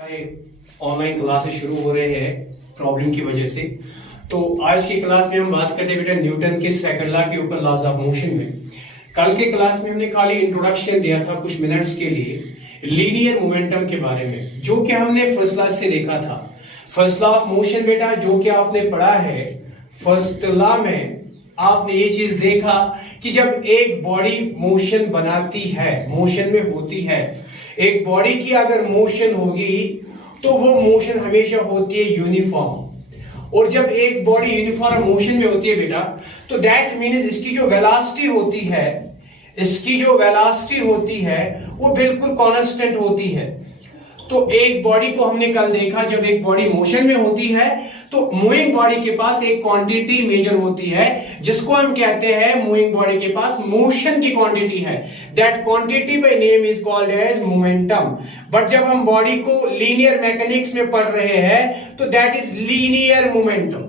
Online classes शुरू हो रहे हैं प्रॉब्लम की वजह से। तो आज की क्लास में हम बात करते हैं बेटा न्यूटन के सेकंड लॉ के ऊपर, लॉज ऑफ मोशन में। कल के क्लास में हमने खाली इंट्रोडक्शन दिया था कुछ मिनट्स के लिए लीनियर मोमेंटम के बारे में, जो कि हमने फर्स्ट क्लास से देखा था। फर्स्ट लॉ ऑफ मोशन बेटा जो कि आपने पढ़ा है फर्स्ट लॉ में, आपने ये चीज देखा कि जब एक बॉडी मोशन बनाती है, मोशन में होती है, एक बॉडी की अगर मोशन होगी तो वो मोशन हमेशा होती है यूनिफॉर्म। और जब एक बॉडी यूनिफॉर्म मोशन में होती है बेटा, तो दैट मीन्स इसकी जो वेलोसिटी होती है वो बिल्कुल कांस्टेंट होती है। तो एक बॉडी को हमने कल देखा, जब एक बॉडी मोशन में होती है तो मूविंग बॉडी के पास एक क्वांटिटी मेजर होती है जिसको हम कहते हैं मूविंग बॉडी के पास मोशन की क्वांटिटी है। That quantity by name is called as momentum. But जब हम बॉडी को लीनियर मैकेनिक्स में पढ़ रहे हैं तो दैट इज लीनियर मोमेंटम।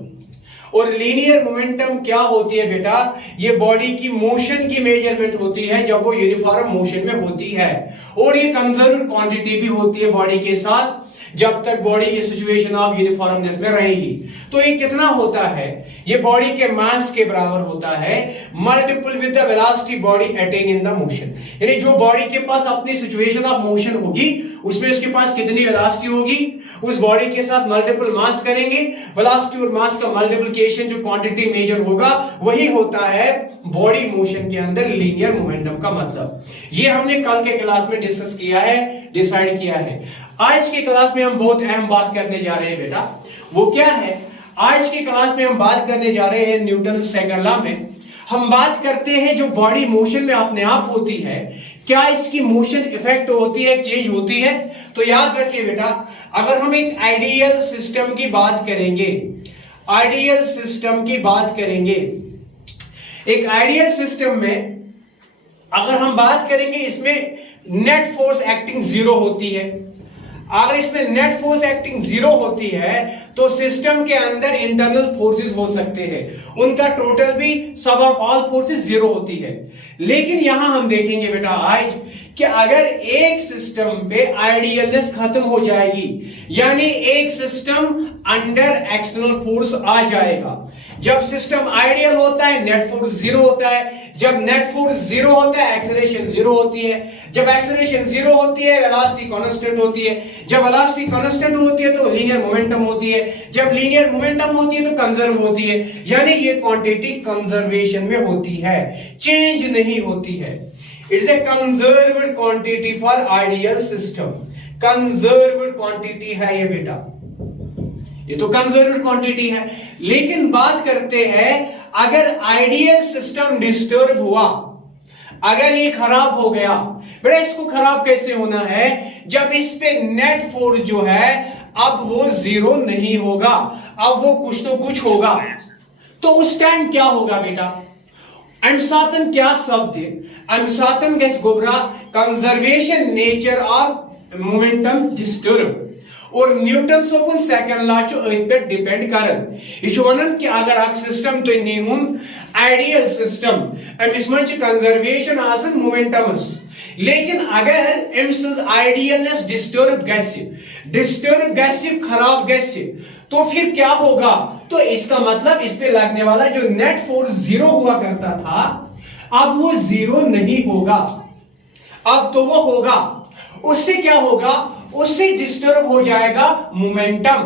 और लीनियर मोमेंटम क्या होती है बेटा? ये बॉडी की मोशन की मेजरमेंट होती है जब वो यूनिफॉर्म मोशन में होती है, और ये कंजर्व क्वांटिटी भी होती है बॉडी के साथ जब तक बॉडी इस सिचुएशन ऑफ यूनिफॉर्मनेस में रहेगी। तो ये कितना होता है? ये बॉडी के मास के बराबर होता है multiple with the velocity body attain in the motion. यानी जो बॉडी के पास अपनी सिचुएशन ऑफ मोशन होगी उसमें उसके पास कितनी वेलोसिटी होगी, उस बॉडी के साथ मल्टीपल मास करेंगे, वेलोसिटी और मास का मल्टीप्लिकेशन जो क्वांटिटी मेजर होगा वही होता है बॉडी मोशन के अंदर लीनियर मोमेंटम का मतलब। ये हमने कल के क्लास में डिस्कस किया है, डिसाइड किया है। आज की क्लास में हम बहुत अहम बात करने जा रहे हैं बेटा। वो क्या है? आज की क्लास में हम बात करने जा रहे हैं न्यूटन सेकंड लॉ में। हम बात करते हैं जो बॉडी मोशन में अपने आप होती है, क्या इसकी मोशन इफेक्ट होती है, चेंज होती है? तो याद रखिए बेटा, अगर हम एक आइडियल सिस्टम की बात करेंगे, एक आइडियल सिस्टम में अगर हम बात करेंगे इसमें नेट फोर्स एक्टिंग जीरो होती है। अगर इसमें नेट फोर्स एक्टिंग जीरो होती है तो सिस्टम के अंदर इंटरनल फोर्सेस हो सकते हैं, उनका टोटल भी सम ऑफ ऑल फोर्सेस जीरो होती है। लेकिन यहां हम देखेंगे बेटा आज कि अगर एक सिस्टम पे आइडियलनेस खत्म हो जाएगी, यानी एक सिस्टम अंडर एक्सटर्नल फोर्स आ जाएगा। जब सिस्टम आइडियल होता है नेट फोर्स जीरो होता है, जब नेट फोर्स जीरो होता है एक्सेलरेशन जीरो होती है, जब एक्सेलरेशन जीरो होती है वेलोसिटी कांस्टेंट होती है, जब वेलोसिटी कांस्टेंट होती है तो लीनियर मोमेंटम होती है, जब लीनियर मोमेंटम होती है तो कंजर्व होती है। यानी ये क्वांटिटी कंजर्वेशन में होती है, चेंज नहीं होती है। It's a conserved quantity for ideal system. Conserved quantity है ये बेटा, ये तो कंजर्व्ड क्वांटिटी है। लेकिन बात करते हैं अगर आइडियल सिस्टम डिस्टर्ब हुआ, अगर ये खराब हो गया बेटा, इसको खराब कैसे होना है? जब इस पे नेट फोर्स जो है अब वो जीरो नहीं होगा, अब वो कुछ तो कुछ होगा। तो उस टाइम क्या होगा बेटा? अनसातन क्या शब्द है? अनसातन gas Gobra conservation nature of momentum disturb. और न्यूटन सोपुन सेकंड लॉ जो अथ पे डिपेंड करन। ये वन कि अगर अख सिस्टम तो नीहुन आइडियल सिस्टम अमिस मन कंजर्वेशन आसन मोमेंटमस, लेकिन अगर अमिस आइडियलनेस डिस्टर्ब गस्य खराब गस्य तो फिर क्या होगा? तो इसका मतलब इस पे लगने वाला जो नेट फोर्स जीरो हुआ करता था अब वो जीरो नहीं होगा, अब तो वो होगा। उससे क्या होगा? उससे डिस्टर्ब हो जाएगा मोमेंटम।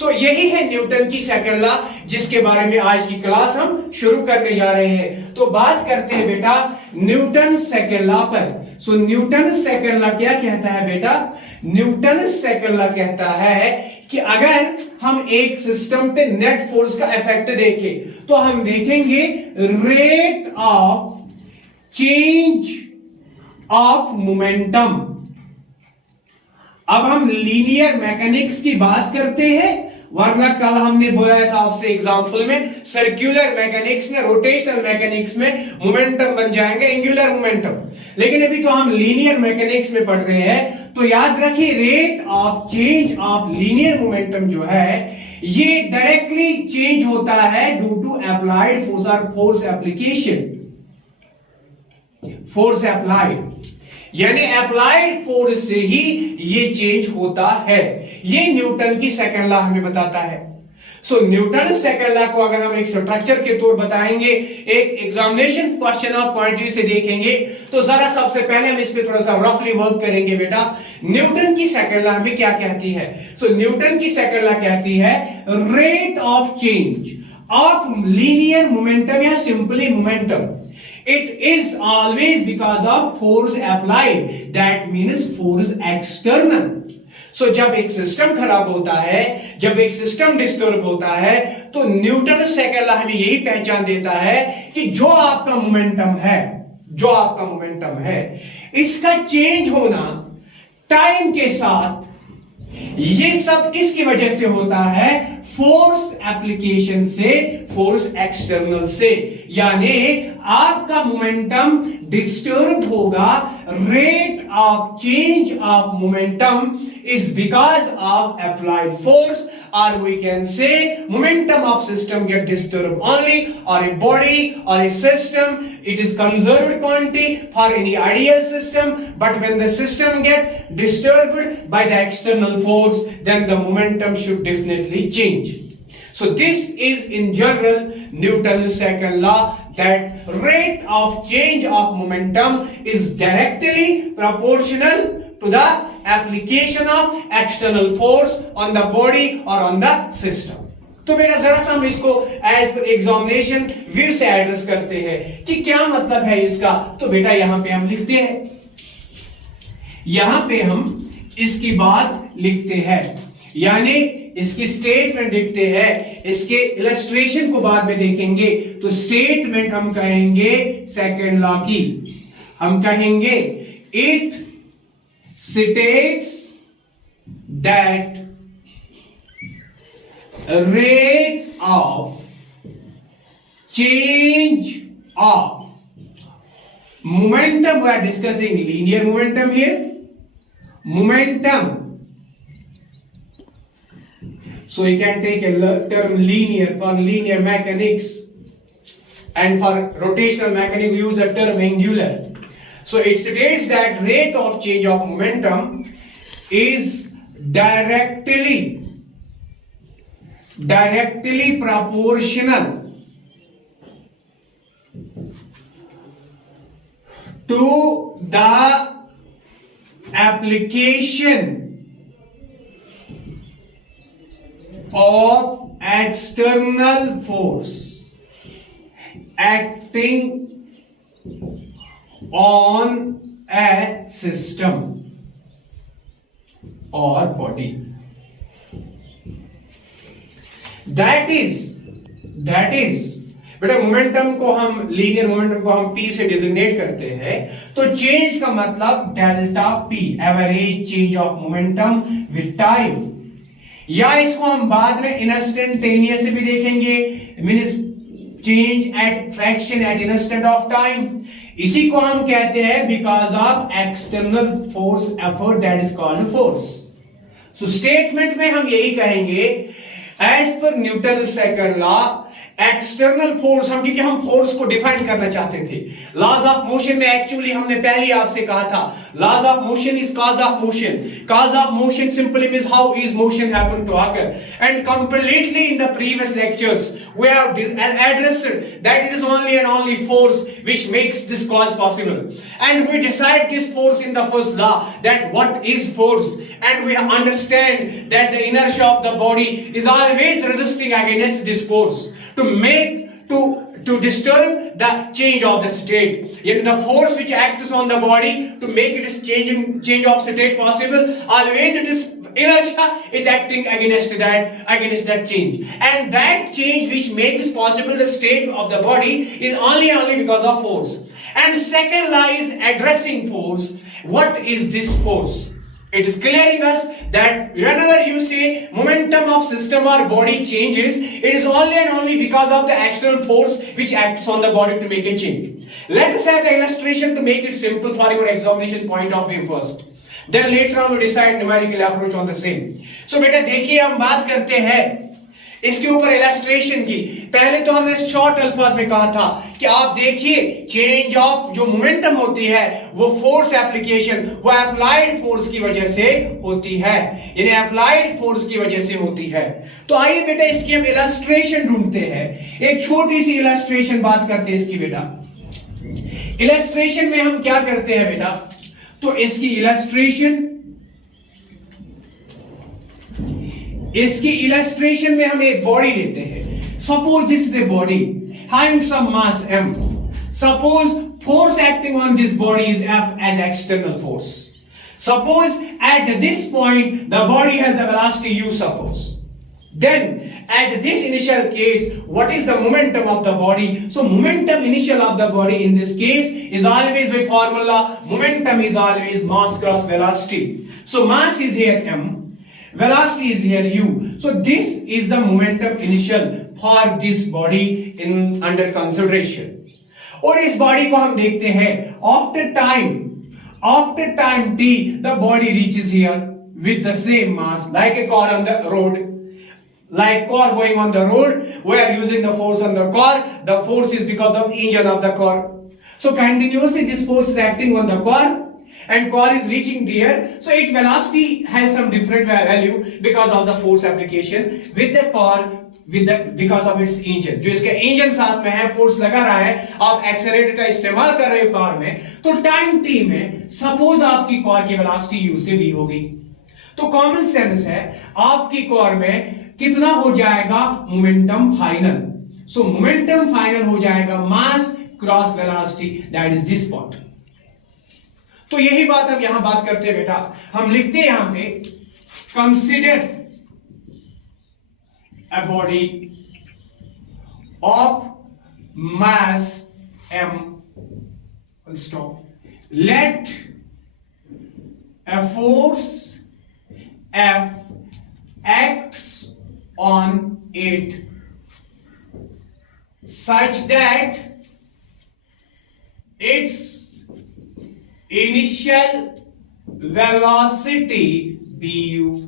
तो यही है न्यूटन की सेकंड लॉ जिसके बारे में आज की क्लास हम शुरू करने जा रहे हैं। तो बात करते हैं बेटा न्यूटन सेकंड लॉ पर। सो न्यूटन सेकंड लॉ क्या कहता है बेटा? न्यूटन सेकंड लॉ कहता है कि अगर हम एक सिस्टम पे नेट फोर्स का इफेक्ट देखें तो हम देखेंगे rate of change of momentum. अब हम लीनियर मैकेनिक्स की बात करते हैं, वरना कल हमने बोला था आपसे एग्जांपल में सर्कुलर मैकेनिक्स में, रोटेशनल मैकेनिक्स में मोमेंटम बन जाएंगे एंगुलर मोमेंटम। लेकिन अभी तो हम लीनियर मैकेनिक्स में पढ़ रहे हैं, तो याद रखिए rate of change of linear momentum जो है ये डायरेक्टली चेंज होता है ड्यू टू अप्लाइड फोर्स और फोर्स एप्लीकेशन। फोर्स अप्लाइड यानी अप्लाइड फोर्स से ही ये चेंज होता है। ये न्यूटन की सेकंड लॉ हमें बताता है। सो न्यूटन सेकंड लॉ को अगर हम एक स्ट्रक्चर के तौर बताएंगे, एक examination question of point view से देखेंगे, तो जरा सबसे पहले हम इस पे थोड़ा सा रफली वर्क करेंगे बेटा। न्यूटन की सेकंड लॉ हमें क्या कहती है? सो न्यूटन की सेकंड लॉ कहती है rate of change of linear momentum या simply momentum, it is always because of force applied, that means force external. So जब एक सिस्टम खराब होता है, जब एक सिस्टम डिस्टर्ब होता है, तो न्यूटन सेकंड लॉ हमें यही पहचान देता है कि जो आपका मोमेंटम है, जो आपका मोमेंटम है, इसका चेंज होना टाइम के साथ, ये सब किसकी वजह से होता है? फोर्स एप्लीकेशन से, फोर्स एक्सटर्नल से। यानी आपका मोमेंटम डिस्टर्ब होगा, rate of change of momentum is because of applied force, or we can say momentum of system get disturbed only, or a body or a system, it is conserved quantity for any ideal system, but when the system get disturbed by the external force, then the momentum should definitely change. So this is in general Newton's second law, that rate of change of momentum is directly proportional to the application of external force on the body or on the system. तो बेटा जरा सा हम इसको as per examination view से address करते हैं कि क्या मतलब है इसका। तो बेटा यहां पे हम लिखते हैं, यहां पे हम इसकी बात लिखते हैं, यानी इसकी स्टेटमेंट लिखते हैं। इसके इलस्ट्रेशन को बाद में देखेंगे। तो स्टेटमेंट हम कहेंगे सेकेंड लॉ की, हम कहेंगे it states that rate of change of momentum, we are discussing linear momentum here, momentum, so you can take a term linear for linear mechanics, and for rotational mechanics we use the term angular. So it states that rate of change of momentum is directly proportional to the application of external force acting on a system or body. That is बेटा momentum को हम, linear momentum को हम P से designate करते हैं, तो change का मतलब delta P, average change of momentum with time, या इसको हम बाद में इंस्टेंटेनियस से भी देखेंगे, means change at fraction at instant of time. इसी को हम कहते हैं because of external force effort, that is called force. So statement में हम यही कहेंगे as per Newton second law, external force, हम क्योंकि हम फोर्स को डिफाइन करना चाहते थे। लॉज ऑफ मोशन में एक्चुअली हमने पहले आपसे कहा था, laws of motion is cause of motion, cause of motion simply means how is motion happen to occur, and completely in the previous lectures we have addressed that it is only and only force which makes this cause possible, and we decide this force in the first law, that what is force, and we understand that the inertia of the body is always resisting against this force to disturb the change of the state. Yet the force which acts on the body to make it change of state possible, always it is inertia is acting against that change, and that change which makes possible the state of the body is only because of force. And second law is addressing force. What is this force? It is clearing us that whenever you say momentum of system or body changes, it is only and only because of the external force which acts on the body to make a change. Let us have the illustration to make it simple for your examination point of view first. Then later on we decide numerical approach on the same. So बेटा देखिए हम बात करते हैं इसके ऊपर illustration की। पहले तो हमने शॉर्ट अल्फाज में कहा था कि आप देखिए चेंज ऑफ जो मोमेंटम होती है वो फोर्स एप्लीकेशन, वो अप्लाइड फोर्स की वजह से होती है, यानी अप्लाइड फोर्स की वजह से होती है। तो आइए बेटा इसकी हम इलस्ट्रेशन ढूंढते हैं। एक छोटी सी इलस्ट्रेशन बात करते हैं इसकी बेटा। इलस्ट्रेशन में हम क्या करते हैं बेटा, तो इसकी इलस्ट्रेशन में हम एक बॉडी लेते हैं। Suppose this is a body having some mass m. Suppose force acting on this body is F as external force. Suppose at this point the body has the velocity u suppose. Then at this initial case, what is the momentum of the body? So momentum initial of the body in this case is always by formula, momentum is always mass cross velocity. So mass is here m, velocity is here u. So this is the momentum initial for this body in under consideration. और इस body को हम देखते हैं after time t the body reaches here with the same mass like a car on the road, like car going on the road, we are using the force on the car. The force is because of engine of the car. So continuously this force is acting on the car and car is reaching there, so its velocity has some different value because of the force application with the car, because of its engine. जो इसका engine साथ में है, force लगा रहा है, आप accelerator का इस्तेमाल कर रहे हो कार में, तो टाइम t में सपोज आपकी कार की वेलोसिटी u से v होगी, तो कॉमन सेंस है आपकी कार में कितना हो जाएगा momentum final. So momentum final हो जाएगा mass cross velocity, that is this part. तो यही बात हम यहां बात करते हैं बेटा। हम लिखते हैं यहां पे consider a body of mass m, stop, let a force F acts on it such that its initial velocity bu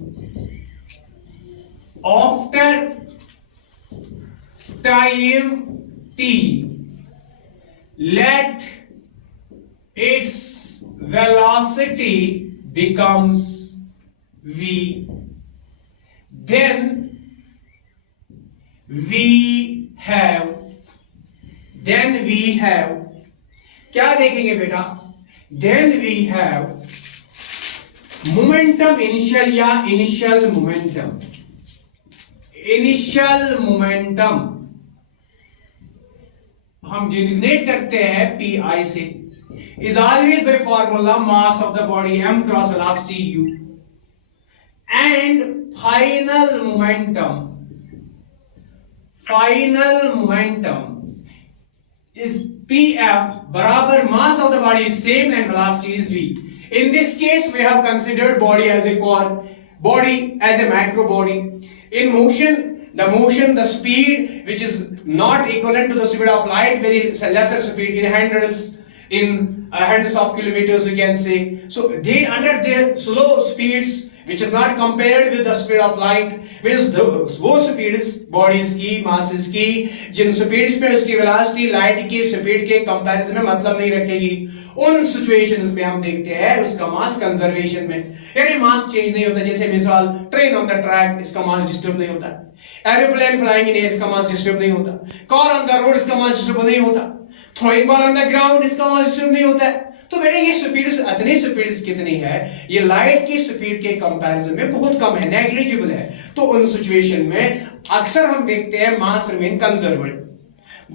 after time t, let its velocity becomes v, then we have क्या देखेंगे बेटा, then we have momentum initial या initial momentum हम designate करते हैं pi से, is always by formula mass of the body m cross velocity u and final momentum is pf barabar mass of the body is same and velocity is v. In this case we have considered body as a core, body as a macro body. In motion, the speed which is not equivalent to the speed of light, very lesser speed in hundreds of kilometers we can say. So they under their slow speeds which is not compared with the speed of light, means वो speeds bodies की masses की जिन speeds पे उसकी velocity light की speed के comparison में मतलब नहीं रखेगी, उन situations में हम देखते हैं उसका mass conservation में, यानी mass change नहीं होता। जैसे मिसाल train on the track, इसका mass disturb नहीं होता, aeroplane flying in air, इसका mass disturb नहीं होता, car on the road, इसका mass disturb नहीं होता, throwing ball on the ground, इसका mass disturb नहीं होता है। तो बेटा ये स्पीड्स, इतनी स्पीड्स कितनी है, ये लाइट की स्पीड के कंपैरिजन में बहुत कम है, नेग्लिजिबल है। तो उन सिचुएशन में अक्सर हम देखते हैं mass remain conserved.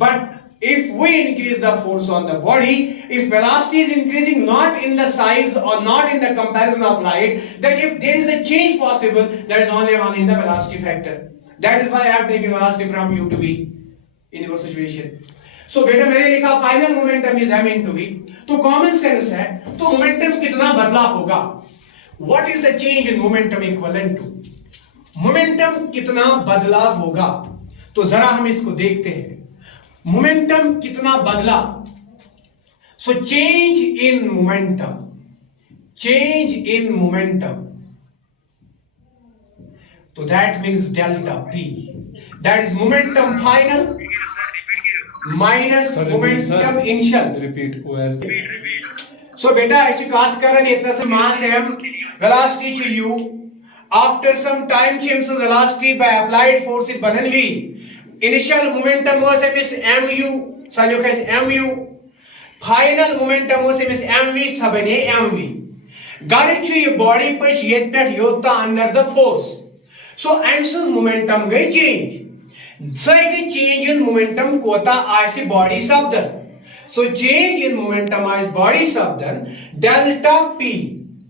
But if we increase the force on the body, if velocity is increasing not in the size or not in the comparison of light, then if there is a change possible, that is only in the velocity factor. That is why I have taken velocity from u to v in your situation. So बेटा मैंने लिखा final momentum is m into v, तो common sense है, तो momentum कितना बदला होगा, what is the change in momentum equivalent to, momentum कितना बदला होगा। तो जरा हम इसको देखते हैं, मोमेंटम कितना बदला। सो चेंज इन मोमेंटम, तो that means delta p, that is momentum final minus momentum initial. Repeat so बेटा ऐसी बात करन इतना से मास m वेलोसिटी छु u after some time change in velocity by applied force it बनन v initial momentum was एमिस mu सालियो कैसे mu फाइनल मोमेंटम वाज एमिस mv सबने mv गर छु ये बॉडी पच येत पेट योता under the force so एम्सस momentum गई चेंज गई चेंज इन मोमेंटम कोता आसी बॉडी शब्द so change in momentum is body subdan delta p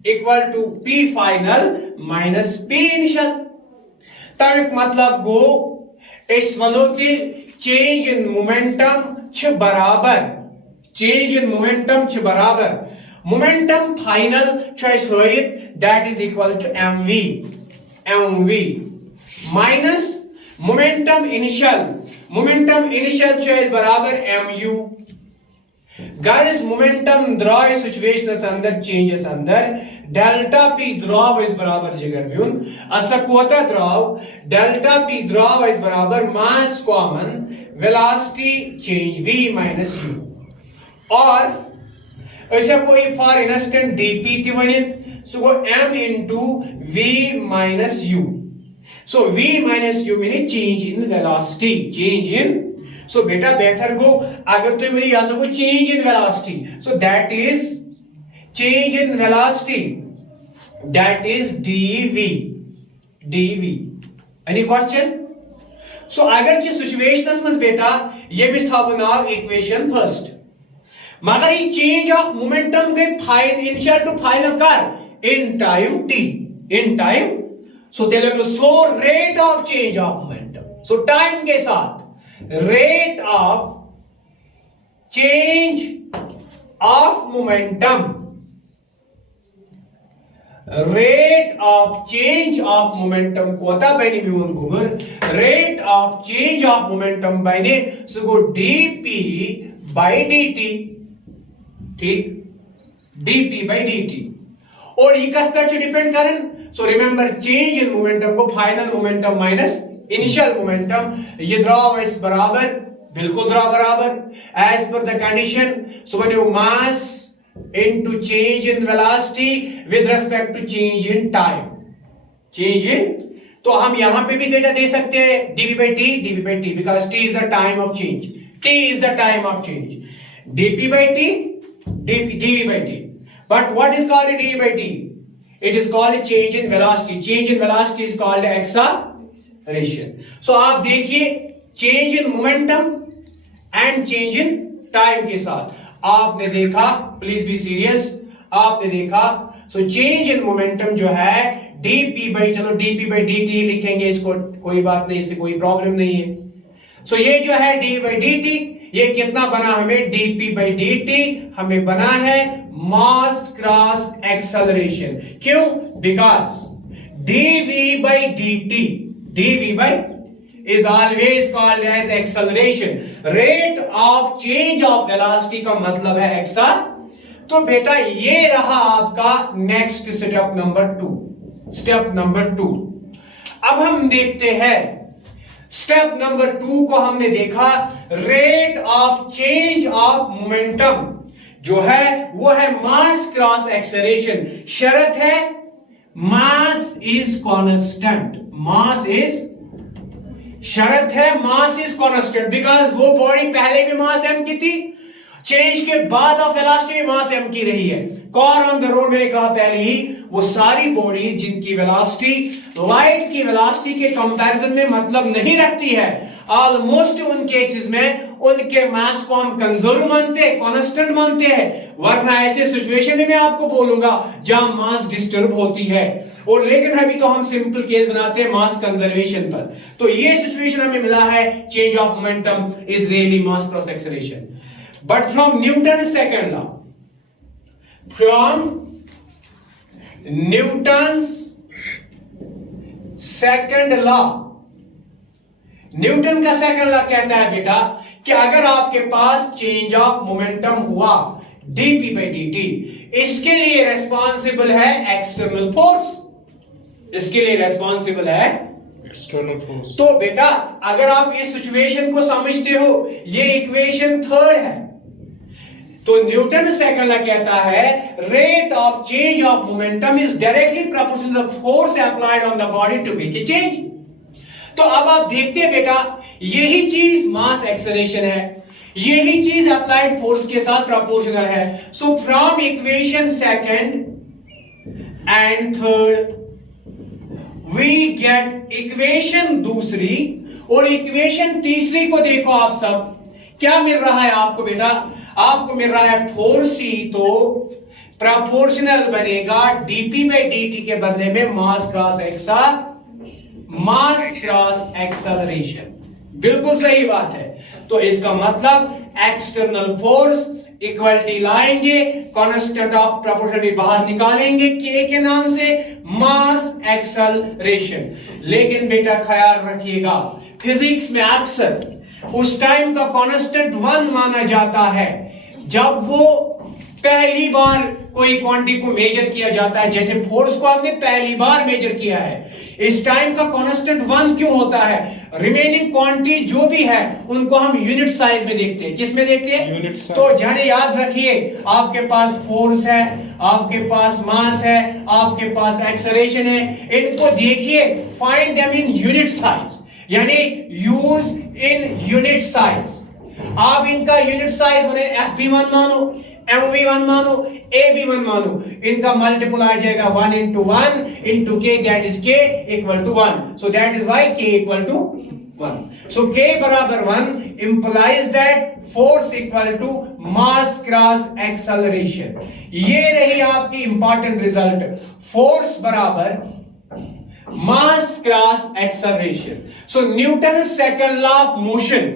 equal to p final minus p initial तमिक मतलब गो इस वनो कि change in momentum छ बराबर change in momentum छ बराबर momentum final छ इस होइत that is equal to mv minus momentum initial छ इस बराबर mu Guys, momentum draw situations अंदर changes अंदर delta p draw is बराबर जिगर म्यून असा कोता draw delta p draw is बराबर mass common velocity change v minus u और ऐसा कोई for instant dp ती Vanit so go m into v minus u so v minus u means change in velocity change in so बेटा बेहतर को अगर तो वही आ सको change in velocity so that is change in velocity that is dv any question so अगर ची situations में बेटा ये भी था बनाओ इक्वेशन फर्स्ट मगर ये चेंज ऑफ मोमेंटम गई फाइन इनिशियल टू फाइनल कर in time t in time so तेरे so rate of change of momentum so time के साथ rate of change of momentum कोता बनी मिवन गुमर rate of change of momentum बने so go dp by dt ठीक dp by dt और ये किस पर डिपेंड करन so remember change in momentum को final momentum minus initial momentum ये ड्रॉ इस बराबर बिल्कुल ड्रॉ बराबर as per the condition so when you mass into change in velocity with respect to change in time change in तो हम यहां पे भी बेटा दे सकते हैं dv by t because t is the time of change t is the time of change dp by t dv by t but what is called dv by t it is called a change in velocity is called acceleration सो आप देखिए change in momentum and change in time के साथ आपने देखा please be serious आपने देखा सो change in momentum जो है dp by चलो dp by dt लिखेंगे इसको कोई बात नहीं इससे कोई प्रॉब्लम नहीं है सो ये जो है dv by dt ये कितना बना हमें dp by dt हमें बना है मास क्रॉस एक्सेलरेशन क्यों because dv by dt dv by is always called as acceleration rate of change of velocity का मतलब है एक्सेल तो बेटा ये रहा आपका नेक्स्ट स्टेप नंबर 2 अब हम देखते हैं स्टेप नंबर 2 को हमने देखा rate of change of momentum जो है वो है मास क्रॉस एक्सेलरेशन शर्त है मास इज कांस्टेंट शर्त है मास इज कांस्टेंट बिकॉज वो बॉडी पहले भी मास m की थी चेंज के बाद ऑफ वेलोसिटी में मास m की रही है कार ऑन द रोड मैंने कहा पहले ही वो सारी बॉडी जिनकी वेलोसिटी लाइट की वेलोसिटी के कंपैरिजन में मतलब नहीं रखती है ऑलमोस्ट उन केसेस में उनके मास को हम कंजर्व मानते हैं कांस्टेंट मानते हैं वरना ऐसे सिचुएशन में मैं आपको बोलूंगा जहां मास डिस्टर्ब होती है और लेकिन अभी तो हम सिंपल केस बनाते हैं मास कंजर्वेशन पर तो ये सिचुएशन हमें मिला है change of momentum is really mass cross acceleration but from Newton second law from Newton's second law Newton का सेकंड लॉ कहता है बेटा कि अगर आपके पास चेंज ऑफ मोमेंटम हुआ dp by dt इसके लिए रेस्पॉन्सिबल है एक्सटर्नल फोर्स इसके लिए रेस्पॉन्सिबल है एक्सटर्नल फोर्स। तो बेटा अगर आप इस सिचुएशन को समझते हो, ये इक्वेशन थर्ड है, तो न्यूटन सेकंड लॉ कहता है rate of change of momentum is directly proportional to the force applied on the body to make a change. तो अब आप देखते हैं बेटा, यही चीज मास एक्सेलरेशन है, यही चीज अप्लाइड फोर्स के साथ प्रोपोर्शनल है। So from equation second and third we get equation दूसरी, और इक्वेशन तीसरी को देखो आप सब, क्या मिल रहा है आपको बेटा? आपको मिल रहा है फोर्स ही तो प्रोपोर्शनल बनेगा डीपी बाई dt के बदले में मास क्रॉस एक्सेलरेशन। बिल्कुल सही बात है। तो इसका मतलब एक्सटर्नल फोर्स इक्वलिटी लाएंगे, कांस्टेंट ऑफ प्रोपोर्शनलिटी बाहर निकालेंगे के नाम से, मास एक्सेलरेशन। लेकिन बेटा ख्याल रखिएगा, फिजिक्स में अक्सर उस टाइम का कांस्टेंट 1 माना जाता है जब वो पहली बार कोई क्वांटिटी को मेजर किया जाता है। जैसे फोर्स को आपने पहली बार मेजर किया है, इस टाइम का कांस्टेंट 1 क्यों होता है? रिमेनिंग क्वांटिटी जो भी है उनको हम यूनिट साइज में देखते हैं। किस में देखते हैं? Unit size. तो जाने याद रखिए, आपके पास फोर्स है, आपके पास मास है, आपके पास एक्सेलरेशन है, इनको देखिए, find them in unit size, यानी यूज इन यूनिट साइज। आप इनका यूनिट साइज उन्हें FB1 मानो, MV1 मानो, AB1 मानो, इनका मल्टीपल आ जाएगा 1 into 1 into K, that is K equal to 1. So that is why K equal to 1. So K बराबर 1 implies that force equal to mass cross acceleration. ये रही आपकी इंपॉर्टेंट रिजल्ट, फोर्स बराबर mass cross acceleration. So Newton second law of motion,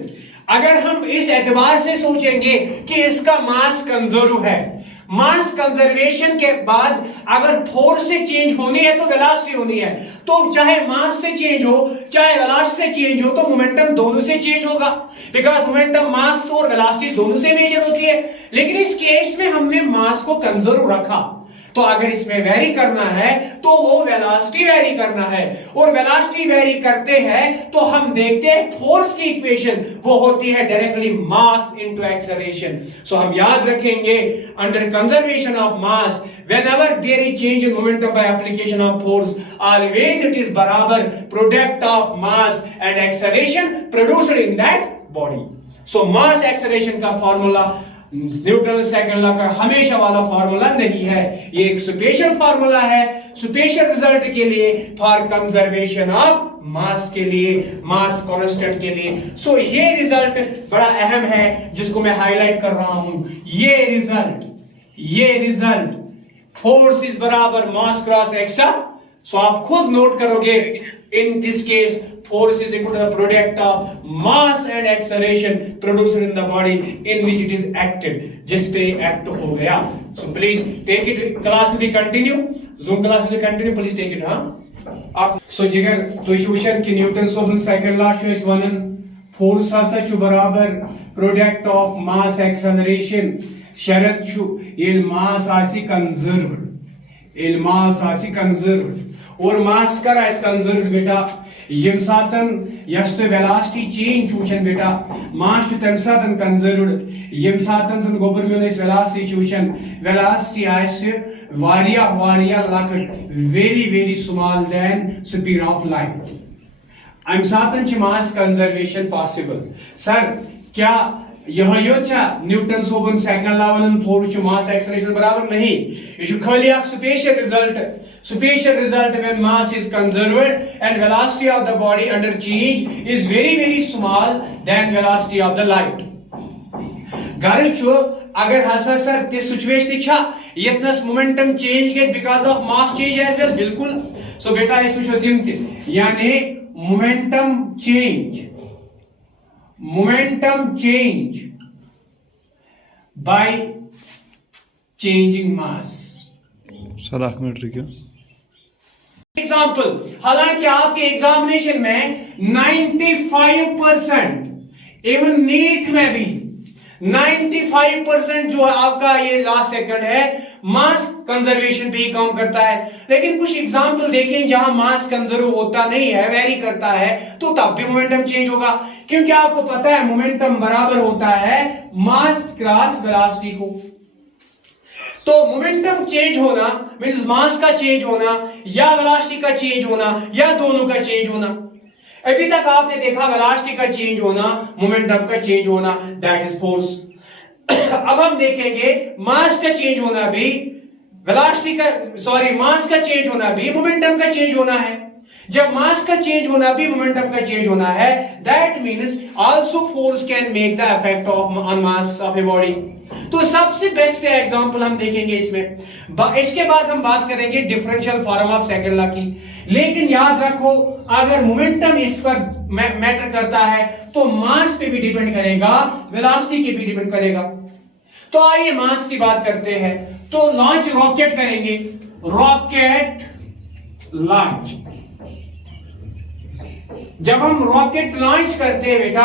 अगर हम इस एतबार से सोचेंगे कि इसका मास कंजर्व है, मास कंजर्वेशन के बाद अगर फोर्स से चेंज होनी है तो वेलोसिटी होनी है, तो चाहे मास से चेंज हो चाहे वेलोसिटी से चेंज हो, तो मोमेंटम दोनों से चेंज होगा, बिकॉज मोमेंटम मास और वेलोसिटी दोनों से मेजर होती है। लेकिन इस केस में हमने मास को कंजर्व रखा, तो अगर इसमें वेरी करना है तो वो वेलोसिटी वेरी करना है, और वेलोसिटी वेरी करते हैं तो हम देखते हैं फोर्स की इक्वेशन वो होती है डायरेक्टली मास इनटू एक्सेलरेशन। सो हम याद रखेंगे, under conservation of mass, whenever there is change in momentum by application of force, always it is बराबर product of mass and acceleration produced in that body. So mass acceleration का formula Newton second law का हमेशा वाला formula नहीं है, ये एक special formula है, स्पेशल रिजल्ट के लिए, फॉर कंजर्वेशन ऑफ मास के लिए, मास कांस्टेंट के लिए। सो ये रिजल्ट बड़ा अहम है जिसको मैं हाईलाइट कर रहा हूं। ये रिजल्ट फोर्स इज बराबर मास क्रॉस एक्सा। सो आप खुद नोट करोगे, in this case force is equal to the product of mass and acceleration produced in the body in which it is acted, जिस पे एक्ट हो गया। So please take it, class will be continue, Zoom class will be continue, please take it, हाँ आप। So जिगर तो शोशन कि Newton Soban cycle law show इस वनन फोर्स हसा छु बराबर प्रोडक्ट ऑफ मास एक्सेलरेशन, शरत छु ये मास आसी कंजर्व, और मास कर आइस कंजर्व बेटा, यम सातन यस तो वेलोसिटी चेंज चूचन बेटा, मास तो तम सातन कंजर्व, यम सातन सन गोबर में इस वेलोसिटी चूचन, वेलोसिटी आइस वारिया लकट, very small then speed of light. अम सातन च मास कंजर्वेशन पॉसिबल। सर क्या यह न्यूटन सोबन second law one force mass acceleration बराबर नहीं, ये खाली एक special result when mass is conserved and velocity of the body under change is very small then velocity of the light. गर्ज अगर हसा सर तिस सिचुएशन छा यतनस मोमेंटम चेंज गए because of mass change as well, बिल्कुल। So बेटा इस वुचो तिम ते, यानी momentum change by changing mass। Sir एक मिनट रुकिए। एग्जाम्पल, हालांकि आपके एग्जामिनेशन में 95% इवन नीट में भी 95% जो है आपका ये लास्ट सेकंड है मास कंजर्वेशन पे ही काम करता है। लेकिन कुछ एग्जांपल देखें जहां मास कंजर्व होता नहीं है, वेरी करता है, तो तब भी मोमेंटम चेंज होगा, क्योंकि आपको पता है मोमेंटम बराबर होता है मास क्रॉस वेलोसिटी को। तो मोमेंटम चेंज होना मींस मास का चेंज होना या वेलोसिटी का चेंज होना या दोनों का चेंज होना। अभी तक आपने देखा वेलोसिटी का चेंज होना, मोमेंटम का चेंज होना, दैट इज फोर्स। अब हम देखेंगे मास का चेंज होना भी मास का चेंज होना भी मोमेंटम का चेंज होना है। जब मास का चेंज होना भी मोमेंटम का चेंज होना है, that means also force can make the effect on mass of a body. तो सबसे बेस्ट एग्जांपल हम देखेंगे इसमें। इसके बाद हम बात करेंगे differential form of second law की। लेकिन याद रखो, अगर मोमेंटम इस पर मैटर करता है तो मास पे भी डिपेंड करेगा, वेलोसिटी के भी डिपेंड करेगा। तो आइए मास की बात करते हैं। तो लॉन्च रॉकेट करेंगे, रॉकेट लॉन्च। जब हम रॉकेट लॉन्च करते हैं बेटा,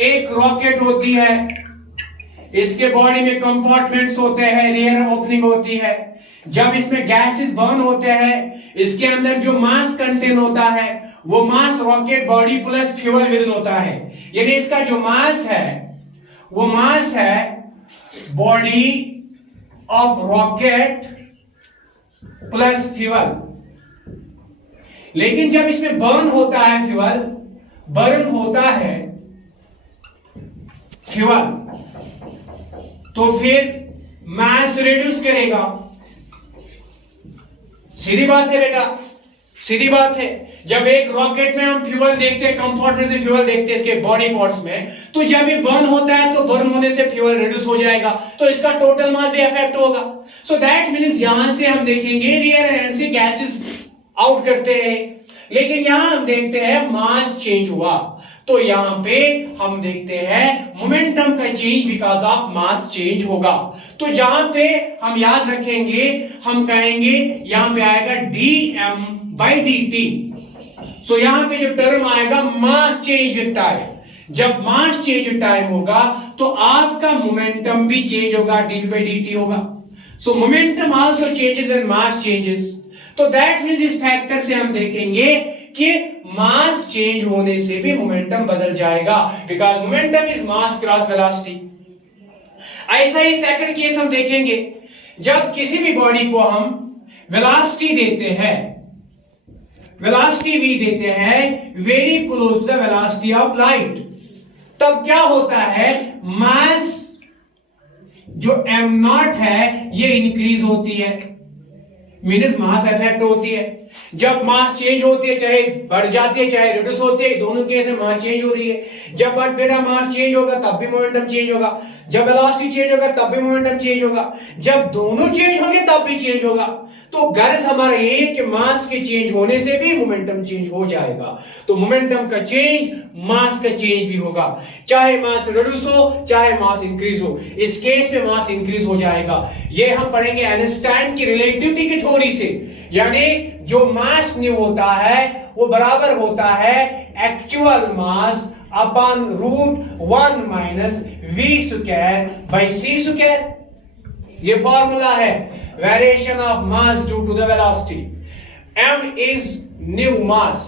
एक रॉकेट होती है, इसके बॉडी में कंपार्टमेंट्स होते हैं, रियर ओपनिंग होती है। जब इसमें गैसेस बर्न होते हैं, इसके अंदर जो मास कंटेन होता है वो mass rocket body plus fuel within होता है। यानी इसका जो मास है वो मास है body of rocket plus fuel. लेकिन जब इसमें बर्न होता है फ्यूल तो फिर मास रिड्यूस करेगा। सीधी बात है बेटा, सीधी बात है। जब एक रॉकेट में हम फ्यूल देखते हैं, कंपार्टमेंट से फ्यूल देखते हैं इसके बॉडी पार्ट्स में, तो जब ये बर्न होता है तो बर्न होने से फ्यूल रिड्यूस हो जाएगा, तो इसका टोटल मास भी इफेक्ट होगा। सो दैट मींस यहां से हम देखेंगे रियर एंड से गैसेस आउट करते हैं, लेकिन यहां हम देखते हैं मास चेंज हुआ। तो यहां पे हम देखते हैं मोमेंटम का change because of mass change होगा। तो जहां पे हम याद रखेंगे, हम कहेंगे यहां पे आएगा dm by dt। सो यहां पे जो टर्म आएगा मास चेंज विद टाइम। जब मास चेंज विद टाइम होगा तो आपका मोमेंटम भी चेंज होगा, dy by dt होगा। सो momentum also changes and mass changes. तो दैट मींस इस फैक्टर से हम देखेंगे कि मास चेंज होने से भी मोमेंटम बदल जाएगा, because momentum is mass cross velocity. ऐसा ही सेकंड केस हम देखेंगे, जब किसी भी बॉडी को हम वेलोसिटी देते हैं, वेलोसिटी v देते हैं very close the velocity of light, तब क्या होता है, मास जो m0 है ये इंक्रीज होती है, मीन्स मास इफेक्ट होती है। जब मास चेंज होती है, चाहे बढ़ जाती है चाहे रिड्यूस होती है, दोनों केस में मास चेंज हो रही है। जब बेटा मास चेंज होगा तब भी मोमेंटम चेंज होगा, जब वेलोसिटी चेंज होगा तब भी मोमेंटम चेंज होगा, जब दोनों चेंज होंगे तब भी चेंज होगा। तो गर्ज हमारा ये है कि मास के चेंज होने से भी मोमेंटम चेंज हो जाएगा। तो मोमेंटम का चेंज मास का चेंज भी होगा, चाहे मास रिड्यूस हो चाहे मास इंक्रीज हो। इस केस में मास इंक्रीज हो जाएगा। ये हम पढ़ेंगे आइंस्टाइन की रिलेटिविटी की थ्योरी से, यानी जो मास न्यू होता है वो बराबर होता है actual mass upon √1 minus v square by c square. ये फॉर्मूला है, variation of mass due to the velocity. m इज न्यू मास,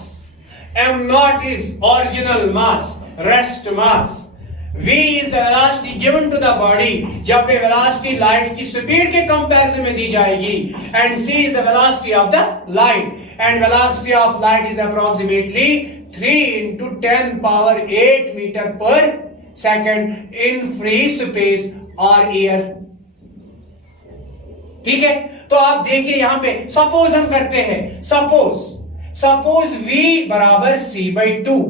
m0 इज original mass, rest mass, v is the velocity given to the body जब वे velocity light की speed के comparison में दी जाएगी, and c is the velocity of the light, and velocity of light is approximately 3 into 10 power 8 meter per second in free space or air। ठीक है, तो आप देखिए यहां पे सपोज हम करते हैं, सपोज v बराबर c by 2,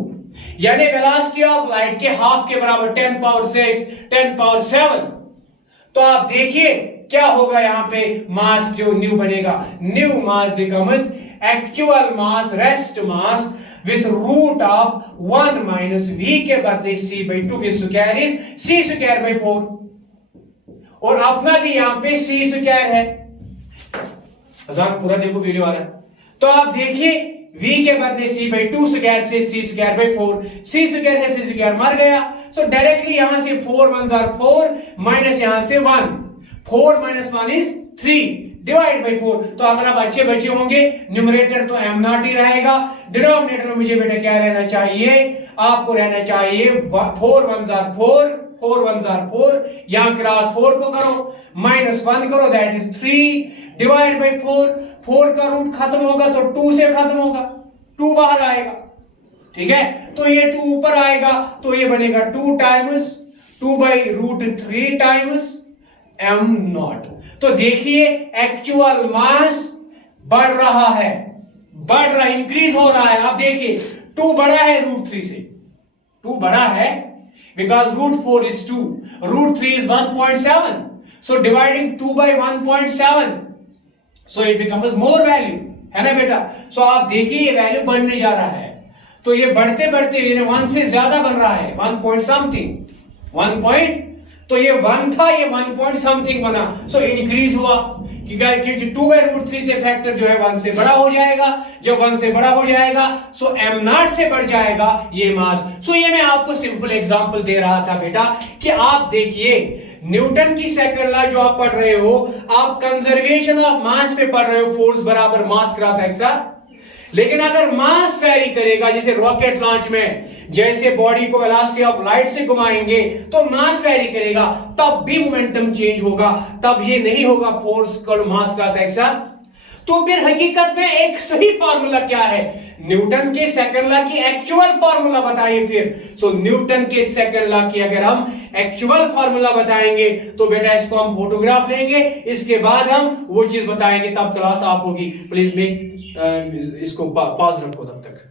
यानी वेलोसिटी ऑफ लाइट के हाफ के बराबर 10 पावर 6, 10 पावर 7। तो आप देखिए क्या होगा, यहां पे मास जो न्यू बनेगा, new mass becomes actual mass rest mass with √1 minus v के बदले c by 2, v square is c square by 4, और अपना भी यहां पे c स्क्वायर है। हजार पूरा देखो वीडियो आ रहा है। तो आप देखिए v के बदले c बाई 2 स्क्वायर से c square by 4, c square से c स्क्वायर मर गया, सो डायरेक्टली यहां से 4 1 are 4 माइनस यहां से 1, 4 minus 1 is 3 डिवाइड बाई 4। तो अगर आप अच्छे बच्चे होंगे न्यूमरेटर तो m नॉट ही रहेगा, डिनोमिनेटर में मुझे बेटा क्या रहना चाहिए, आपको रहना चाहिए 4 1 are 4, 4 1 are 4, यहां क्रॉस 4 को करो, माइनस 1 करो, दैट इज 3 डिवाइड बाई 4, 4 का रूट खत्म होगा तो 2 से खत्म होगा, 2 बाहर आएगा, ठीक है, तो ये 2 ऊपर आएगा तो ये बनेगा 2 times 2 by root 3 times m naught. तो देखिए एक्चुअल मास बढ़ रहा है, बढ़ रहा है, इंक्रीज हो रहा है। आप देखिए 2 बड़ा है रूट 3 से, 2 बड़ा है because root 4 is 2, root 3 is 1.7, so dividing 2 by 1.7, so it becomes more value, है ना बेटा। सो आप देखिए ये वैल्यू बढ़ने जा रहा है, तो ये बढ़ते बढ़ते 1 से ज्यादा बन रहा है, 1 point something, 1 point, तो ये 1 था, ये 1 point something बना, सो इंक्रीज हुआ क्योंकि 2 बाई रूट 3 से फैक्टर जो है 1 से बड़ा हो जाएगा, जब 1 से बड़ा हो जाएगा सो m नॉट से बढ़ जाएगा ये मास। सो ये मैं आपको सिंपल एग्जांपल दे रहा था बेटा कि आप देखिए न्यूटन की सेकंड लॉ जो आप पढ़ रहे हो, आप कंजर्वेशन ऑफ मास पे पढ़ रहे हो, फोर्स बराबर मास क्रॉस एक्सा, लेकिन अगर मास वेरी करेगा जैसे रॉकेट लॉन्च में जैसे बॉडी को वेलोसिटी ऑफ लाइट से घुमाएंगे तो मास वेरी करेगा, तब भी मोमेंटम चेंज होगा, तब ये नहीं होगा फोर्स कॉल्ड मास क्रॉस एक्शन। तो फिर हकीकत में एक सही फार्मूला क्या है, न्यूटन के सेकंड लॉ की एक्चुअल फार्मूला बताइए फिर। सो न्यूटन के सेकंड लॉ की अगर हम एक्चुअल फार्मूला बताएंगे तो बेटा इसको हम फोटोग्राफ लेंगे, इसके बाद हम वो चीज बताएंगे, तब क्लास ऑफ होगी। प्लीज मेक इसको पॉज रखो तब तक।